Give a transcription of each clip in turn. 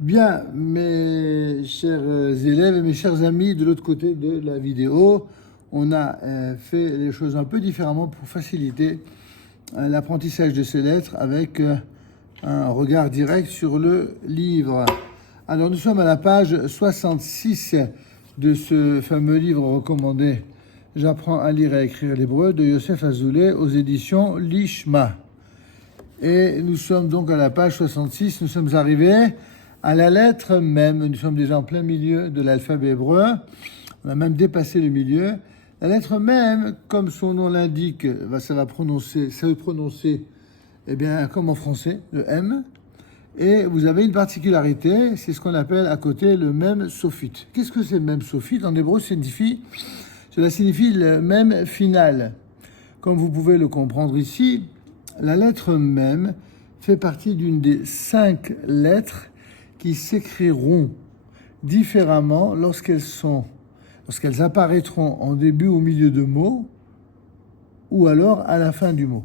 Bien, mes chers élèves et mes chers amis, de l'autre côté de la vidéo, on a fait les choses un peu différemment pour faciliter l'apprentissage de ces lettres avec un regard direct sur le livre. Alors nous sommes à la page 66 de ce fameux livre recommandé « J'apprends à lire et à écrire l'hébreu » de Yosef Azoulay aux éditions Lishma. Et nous sommes donc à la page 66, nous sommes arrivés à la lettre même. Nous sommes déjà en plein milieu de l'alphabet hébreu. On a même dépassé le milieu. La lettre même, comme son nom l'indique, ça veut prononcer, eh bien, comme en français, le M. Et vous avez une particularité, c'est ce qu'on appelle à côté le même sophite. Qu'est-ce que c'est le même sophite? En hébreu, cela signifie le même final. Comme vous pouvez le comprendre ici, la lettre même fait partie d'une des 5 lettres qui s'écriront différemment lorsqu'elles apparaîtront en début ou au milieu de mots ou alors à la fin du mot.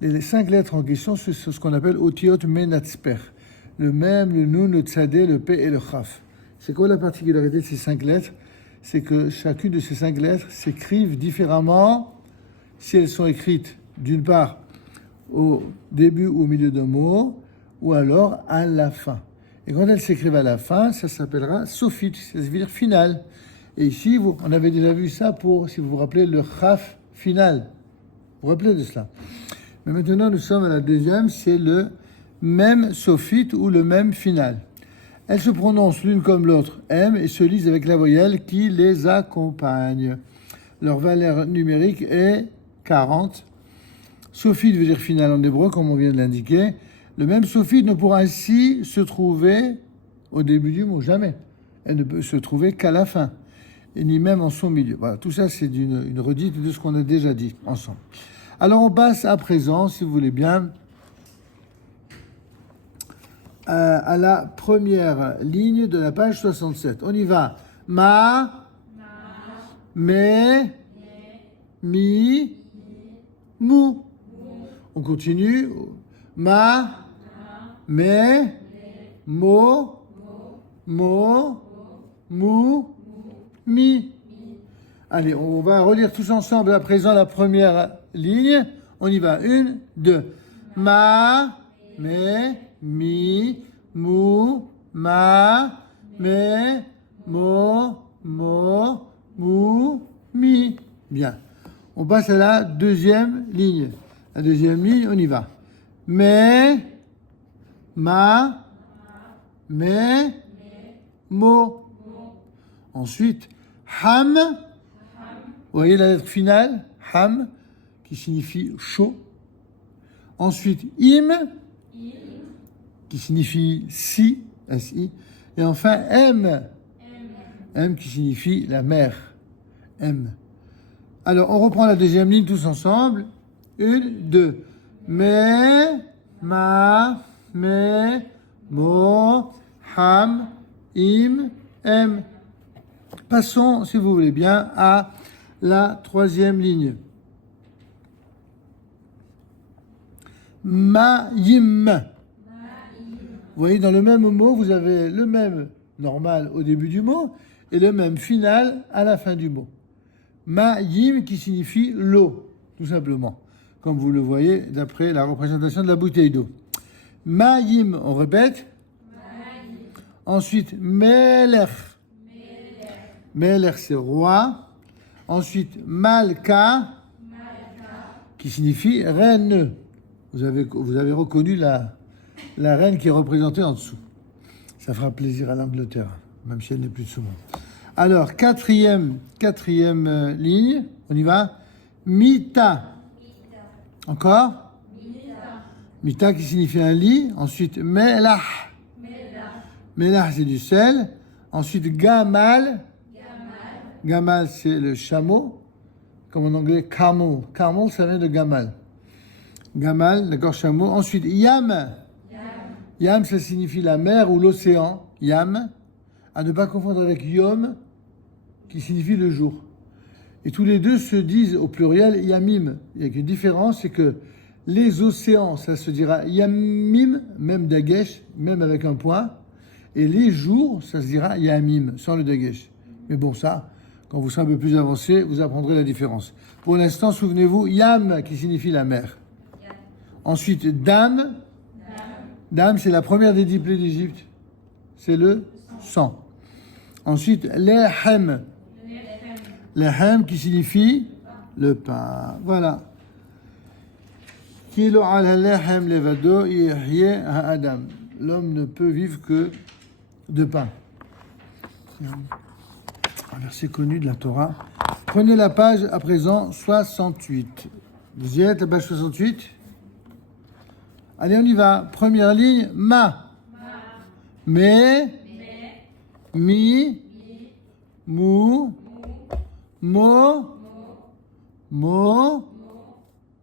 Les 5 lettres en question, c'est ce qu'on appelle otiot menatzper. Le même, le nun, le tzadé, le p et le chaf. C'est quoi la particularité de ces 5 lettres? C'est que chacune de ces 5 lettres s'écrivent différemment si elles sont écrites d'une part au début ou au milieu d'un mot ou alors à la fin. Et quand elles s'écrivent à la fin, ça s'appellera sophite, ça veut dire final. Et ici, on avait déjà vu ça pour, si vous vous rappelez, le chaf final. Vous vous rappelez de cela? Mais maintenant, nous sommes à la deuxième, c'est le même sophite ou le même final. Elles se prononcent l'une comme l'autre, M, et se lisent avec la voyelle qui les accompagne. Leur valeur numérique est 40. Sophite veut dire final en hébreu, comme on vient de l'indiquer. Le même sophite ne pourra ainsi se trouver au début du mot, jamais. Elle ne peut se trouver qu'à la fin, et ni même en son milieu. Voilà, tout ça, c'est une redite de ce qu'on a déjà dit ensemble. Alors, on passe à présent, si vous voulez bien, à la première ligne de la page 67. On y va. Me, mi, mou. On continue. Ma, me, mo, mou, mi. Allez, on va relire tous ensemble à présent la première ligne. On y va. 1, 2. Ma, me, mi, mou, ma, me, mo, mou, mi. Bien. On passe à la deuxième ligne. La deuxième ligne, on y va. Me, ma, me, mo. Ensuite, ham. Vous voyez la lettre finale, ham, qui signifie chaud. Ensuite, im, qui signifie si, S-I. Et enfin, m, qui signifie la mer, M. Alors, on reprend la deuxième ligne tous ensemble. 1, 2. Me, ma, me, mo, ham, im, m. Passons, si vous voulez bien, à la troisième ligne. Ma'im. Vous voyez, dans le même mot, vous avez le même normal au début du mot et le même final à la fin du mot. Ma'im qui signifie l'eau, tout simplement, comme vous le voyez d'après la représentation de la bouteille d'eau. Ma'im, on répète. Ma'im. Ensuite, melech. Melech, c'est roi. Ensuite, malka, qui signifie reine. Vous avez reconnu la reine qui est représentée en dessous. Ça fera plaisir à l'Angleterre, même si elle n'est plus de ce monde. Alors, quatrième ligne, on y va. Mita. Encore. Mita qui signifie un lit. Ensuite, melah. Melah, c'est du sel. Ensuite, gamal. Gamal, c'est le chameau. Comme en anglais, camel. Camel, ça vient de gamal. Gamal, d'accord, chameau. Ensuite, yam. Yam, ça signifie la mer ou l'océan. Yam. À ne pas confondre avec yom, qui signifie le jour. Et tous les deux se disent au pluriel yamim. Il y a une différence, c'est que les océans, ça se dira yamim, même dagesh, même avec un point. Et les jours, ça se dira yamim, sans le dagesh. Mais bon, ça, quand vous serez un peu plus avancé, vous apprendrez la différence. Pour l'instant, souvenez-vous, yam, qui signifie la mer. Ensuite, dam. Dam, c'est la première des 10 plaies d'Égypte. C'est le sang. Ensuite, lehem. Lehem, qui signifie le pain. Voilà. Kilo ala lehem levado yihye ha'adam. L'homme ne peut vivre que de pain. Un verset connu de la Torah. Prenez la page à présent 68. Vous y êtes, la page 68? Allez, on y va. Première ligne, ma. Mais. Mi. Mou. Mo. Mo.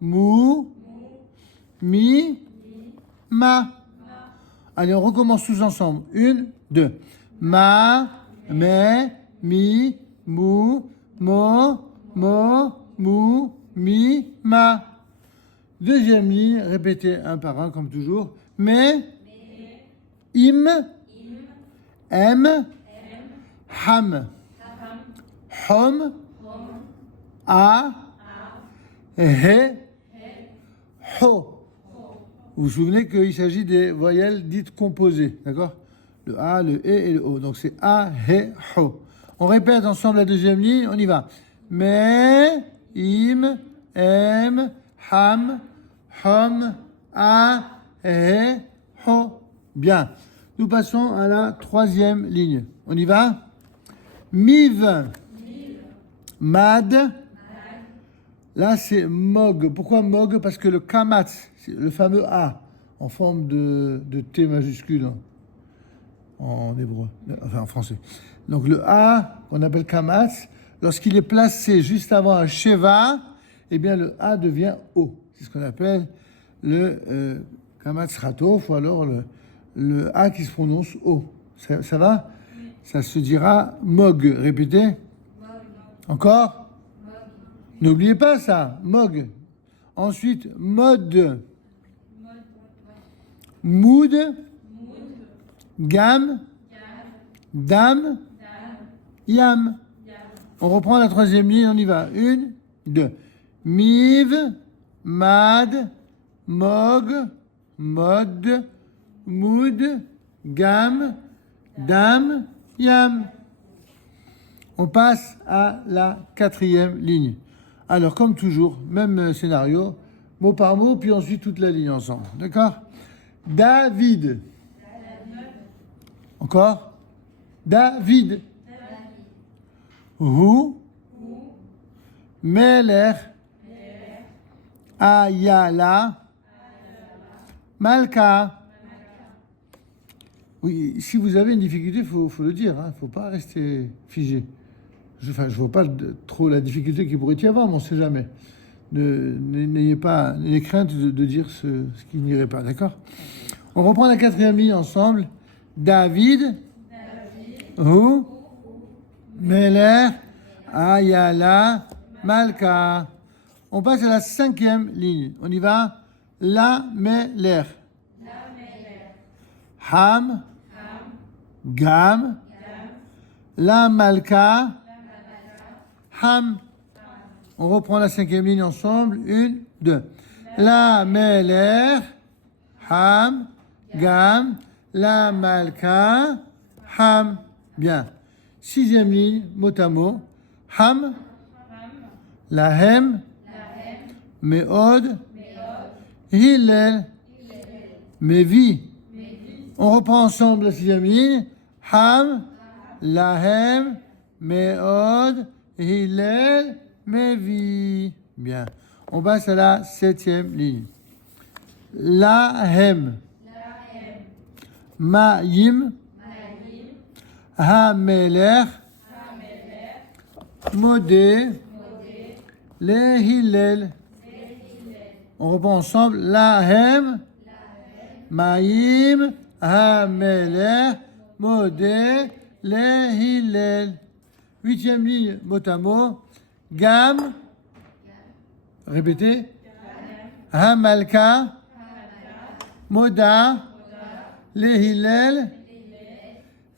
Mou. Mi. Ma. Allez, on recommence tous ensemble. 1, 2. Ma. Mais. Mi. Mou. Mo. Mo. Mou. Mi. Ma. Deuxième ligne, répétez un par un comme toujours. Mais, im, em, ham, hom, a, he, ho. Vous vous souvenez qu'il s'agit des voyelles dites composées, d'accord? Le a, le e et le o. Donc c'est a, he, ho. On répète ensemble la deuxième ligne, on y va. Mais, im, em, ham, hom, a, he, ho. Bien. Nous passons à la troisième ligne. On y va? Miv. Mad. Là, c'est mog. Pourquoi mog? Parce que le kamatz, le fameux A, en forme de T majuscule en hébreu, enfin en français. Donc le A, qu'on appelle kamatz, lorsqu'il est placé juste avant un sheva, eh bien le A devient O. C'est ce qu'on appelle le kamatz ratov, ou alors le A qui se prononce O. Ça va? Ça se dira mog. Répétez. Encore? N'oubliez pas ça, mog. Ensuite, mode. Mood. Gam. Dam. Yam. On reprend la troisième ligne, on y va. 1, 2. Miv. Mad. Mog. Mode. Mood. Gam. Dam. Yam. On passe à la quatrième ligne. Alors, comme toujours, même scénario, mot par mot, puis ensuite toute la ligne ensemble. D'accord? David. Encore? David. Hu. Meler. Ayala. Malka. Oui, si vous avez une difficulté, il faut le dire. Il ne faut pas rester figé. Je ne vois pas trop la difficulté qu'il pourrait y avoir, mais on ne sait jamais. N'ayez pas les craintes de dire ce qui n'irait pas, d'accord? On reprend la quatrième ligne ensemble. David. Hu. Meler. Ayala. Malka. On passe à la cinquième ligne. On y va. La Meler. Ham. Gam. La Malka. Ham. On reprend la cinquième ligne ensemble. 1, 2. La Meler. Ham. Gam. La Malka. Ham. Bien. Sixième ligne, mot à mot. Ham. Lahem. Meod. Hillel. Mevi. On reprend ensemble la sixième ligne. Ham. Lahem. Meod. Hillel. Mevi. Bien. On passe à la septième ligne. Lahem. Ma'im. Hameler. Modé. Les Hillel. On reprend ensemble. Lahem. Ma'im. Hameler. Modé. Les Hillel. Huitième ligne, mot à mot. Gam. Répétez. Hamalka. Moda. Les Hillel.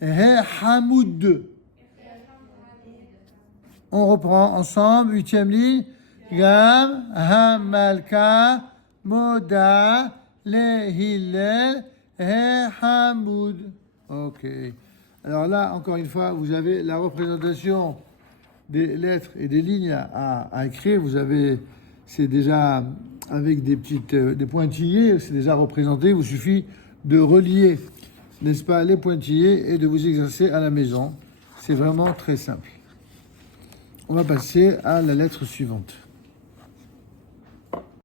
He Hamoud. On reprend ensemble, 8e ligne. Gam, Hamalka, Moda, Le Hillel, He Hamoud. Ok. Alors là, encore une fois, vous avez la représentation des lettres et des lignes à écrire. Vous avez, c'est déjà avec des pointillés, c'est déjà représenté. Il vous suffit de relier, n'est-ce pas, les pointillés et de vous exercer à la maison. C'est vraiment très simple. On va passer à la lettre suivante.